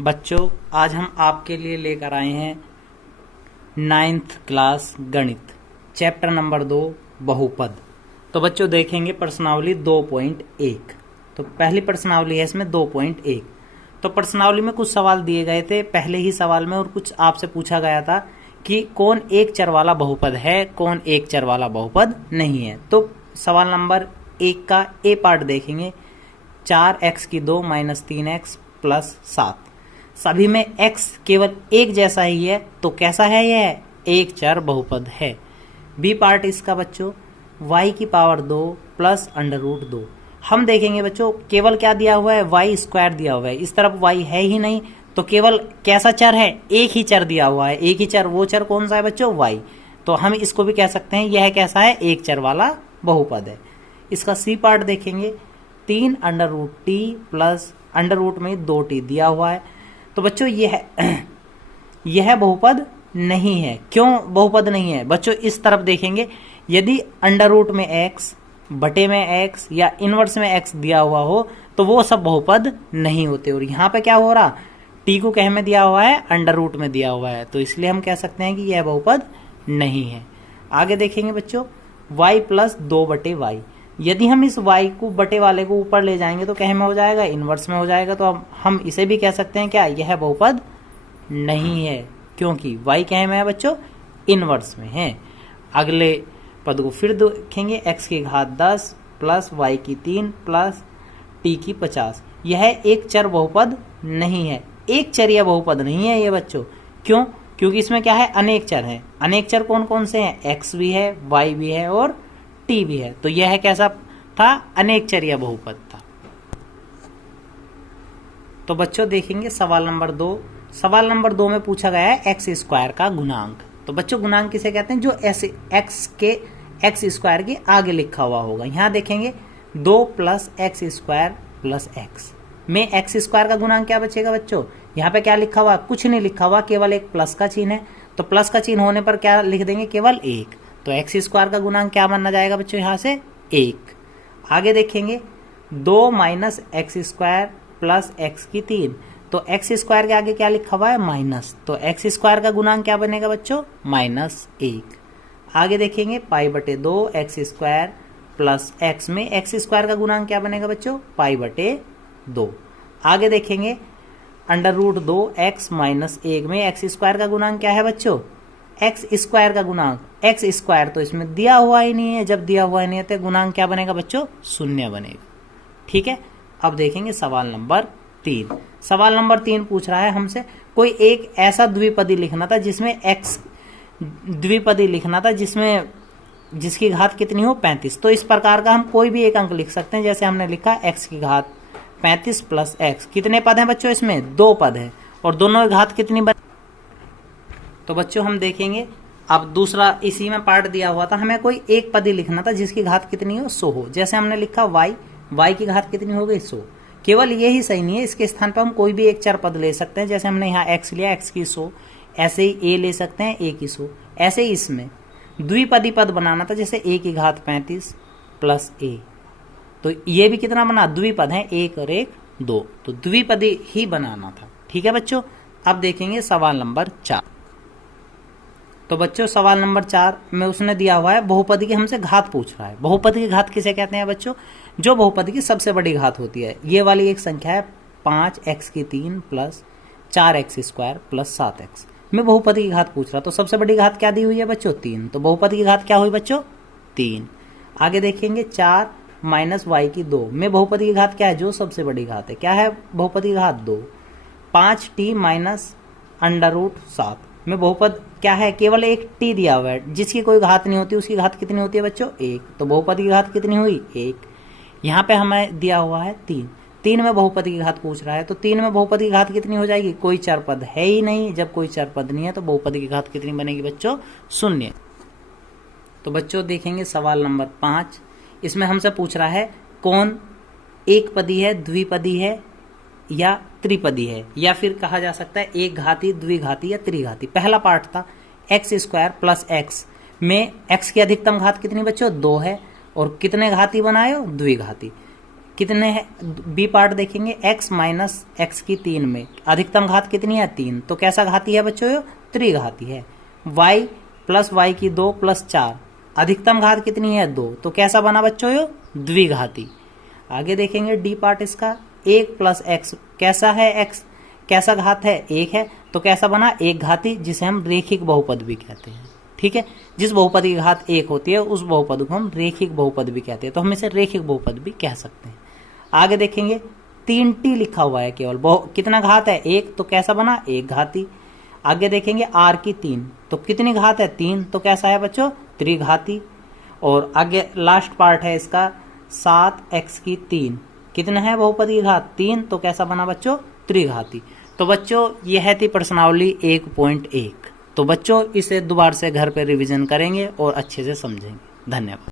बच्चों, आज हम आपके लिए लेकर आए हैं 9th क्लास गणित चैप्टर नंबर 2 बहुपद। तो बच्चों देखेंगे प्रश्नावली 2.1। तो पहली प्रश्नावली है इसमें 2.1। तो प्रश्नावली में कुछ सवाल दिए गए थे पहले ही सवाल में, और कुछ आपसे पूछा गया था कि कौन एक चर वाला बहुपद है, कौन एक चर वाला बहुपद नहीं है। तो सवाल नंबर 1 का ए पार्ट देखेंगे। 4x की 2 माइनस 3x प्लस 7, सभी में x केवल एक जैसा ही है, तो कैसा है यह? एक चर बहुपद है। बी पार्ट इसका बच्चों y की पावर 2 प्लस √2। हम देखेंगे बच्चों केवल क्या दिया हुआ है, y स्क्वायर दिया हुआ है, इस तरफ y है ही नहीं, तो केवल कैसा चर है? एक ही चर दिया हुआ है, एक ही चर। वो चर कौन सा है बच्चों? y। तो हम इसको भी कह सकते हैं यह कैसा है? एक चर वाला बहुपद है। इसका सी पार्ट देखेंगे। 3 √t प्लस √ में 2t दिया हुआ है। तो बच्चों यह बहुपद नहीं है। क्यों बहुपद नहीं है बच्चों? इस तरफ देखेंगे, यदि √ में x, बटे में x या इनवर्स में x दिया हुआ हो तो वो सब बहुपद नहीं होते। और यहाँ पे क्या हो रहा? t को कह में दिया हुआ है, √ में दिया हुआ है, तो इसलिए हम कह सकते हैं कि यह बहुपद नहीं है। आगे देखेंगे बच्चों y प्लस 2/y। यदि हम इस y को बटे वाले को ऊपर ले जाएंगे तो कह में हो जाएगा, इनवर्स में हो जाएगा, तो हम इसे भी कह सकते हैं क्या? यह बहुपद नहीं है, क्योंकि y कह में है बच्चों, इनवर्स में है। अगले पद को फिर देखेंगे। x की घात 10 प्लस y की 3 प्लस t की 50। यह एक चर बहुपद नहीं है, एक चरिया बहुपद नहीं है ये बच्चों। क्यों? क्योंकि इसमें क्या है? अनेक चर हैं। अनेक चर कौन कौन से हैं? x भी है, y भी है और t भी है। तो यह कैसा था? अनेक चरिया बहुपद था। तो बच्चों देखेंगे सवाल नंबर 2। सवाल नंबर 2 में पूछा गया है x स्क्वायर का गुणांक। तो बच्चों गुणांक किसे कहते हैं? जो ऐसे x स्क्वायर के आगे लिखा हुआ होगा। यहाँ देखेंगे 2 plus x square plus x में x स्क्वायर का गुणांक क्या बचेगा बच्चों? यहाँ पे क्या लिखा हुआ? कुछ नहीं लिखा हुआ, केवल एक प्लस का चिन्ह है। तो प्लस का चिन्ह होने पर क्या लिख देंगे? केवल 1। तो x स्क्वायर का गुणांक क्या माना जाएगा बच्चों? यहाँ से 1। आगे देखेंगे 2 minus x square plus x की 3। तो x स्क्वायर के आगे क्या लिखा हुआ है? माइनस। तो x स्क्वायर का गुणांक क्या बनेगा बच्चों? -1। आगे देखेंगे π/2 x स्क्वायर प्लस x में x स्क्वायर का गुणांक क्या बनेगा बच्चों? π/2। आगे देखेंगे √2 x माइनस 1 में x स्क्वायर का गुणांक क्या है बच्चों? x स्क्वायर का गुणांक, x स्क्वायर तो इसमें दिया हुआ ही नहीं है। जब दिया हुआ ही नहीं है तो गुणांक क्या बनेगा बच्चों? 0 बनेगा। ठीक है। अब देखेंगे सवाल नंबर 3। सवाल नंबर 3 पूछ रहा है हमसे कोई एक ऐसा द्विपदी लिखना था जिसमें x द्विपदी लिखना था जिसकी घात कितनी हो? 35। तो इस प्रकार का हम कोई भी एक अंक लिख सकते हैं। जैसे हमने लिखा x की घात 35 प्लस x। कितने पद हैं बच्चों इसमें? 2 पद हैं, और दोनों की घात कितनी तो बच्चों हम देखेंगे। अब दूसरा इसी में पार्ट दिया हुआ था, हमें कोई एक पद ही लिखना था जिसकी घात कितनी हो? 100 हो। जैसे हमने लिखा y की घात कितनी हो गई? 100। केवल ये ही सही नहीं है, इसके स्थान पर हम कोई भी एक चर पद ले सकते हैं। जैसे हमने यहाँ x लिया, x की 100, ऐसे ही a ले सकते हैं, a की 100। ऐसे ही इसमें द्विपदी पद बनाना था, जैसे a की घात 35 प्लस a। तो ये भी कितना बना? द्विपद है, 1 और 1 2, तो द्विपदी ही बनाना था। ठीक है बच्चों। अब देखेंगे सवाल नंबर 4। तो बच्चों सवाल नंबर 4 में उसने दिया हुआ है बहुपदी की हमसे घात पूछ रहा है। बहुपदी की घात किसे कहते हैं बच्चों? जो बहुपदी की सबसे बड़ी घात होती है। ये वाली एक संख्या है 5x की 3 plus 4x square plus 7x में बहुपदी की घात पूछ रहा है। तो सबसे बड़ी घात क्या दी हुई है बच्चों? 3। तो बहुपदी की घात क्या हुई बच्चों? 3। आगे देखेंगे 4 माइनस y की 2 में बहुपदी की घात क्या है? जो सबसे बड़ी घात है, क्या है बहुपदी की घात? 2। 5t माइनस √7 में बहुपद क्या है? केवल एक t दिया हुआ है, जिसकी कोई घात नहीं होती, उसकी घात कितनी होती है बच्चों? 1। तो बहुपदी की घात कितनी हुई? 1। यहाँ पे हमें दिया हुआ है 3। 3 में बहुपदी की घात पूछ रहा है, तो 3 में बहुपदी की घात कितनी हो जाएगी? कोई चर पद है ही नहीं। जब कोई चर पद नहीं है तो बहुपदी की घात कितनी बनेगी बच्चों? 0। तो बच्चों देखेंगे सवाल नंबर 5। इसमें हमसे पूछ रहा है कौन एक पदी है, द्विपदी है या त्रिपदी है, या फिर कहा जा सकता है एक घाती, द्विघाती या त्रिघाती। पहला पार्ट था x स्क्वायर प्लस x में x की अधिकतम घात कितनी बच्चों? 2 है, और कितने घाती बनाए हो? द्विघाती। कितने है, बी पार्ट देखेंगे x माइनस एक्स की 3 में अधिकतम घात कितनी है 3, तो कैसा घाती है बच्चों, ये त्रिघाती है। y प्लस वाई की 2 प्लस 4 अधिकतम घात कितनी है 2, तो कैसा बना बच्चों, ये द्विघाती। आगे देखेंगे डी पार्ट इसका 1 प्लस एक्स कैसा है, x कैसा घात है 1 है, तो कैसा बना एक घाती, जिसे हम रेखिक बहुपद भी कहते हैं। ठीक है, जिस बहुपद की घात 1 होती है उस बहुपद को हम रेखिक बहुपद भी कहते हैं, तो हम इसे रेखिक बहुपद भी कह सकते हैं। आगे देखेंगे 3t लिखा हुआ है केवल, कितना घात है 1, तो कैसा बना एक घाती। आगे देखेंगे r की 3, तो कितनी घात है 3, तो कैसा है बच्चों, त्रिघाती। और आगे लास्ट पार्ट है इसका 7x की 3, कितना है बहुपद की घात 3, तो कैसा बना बच्चों, त्रिघाती। तो बच्चों यह थी प्रश्नावली 1.1। तो बच्चों इसे दोबारा से घर पे रिवीजन करेंगे और अच्छे से समझेंगे। धन्यवाद।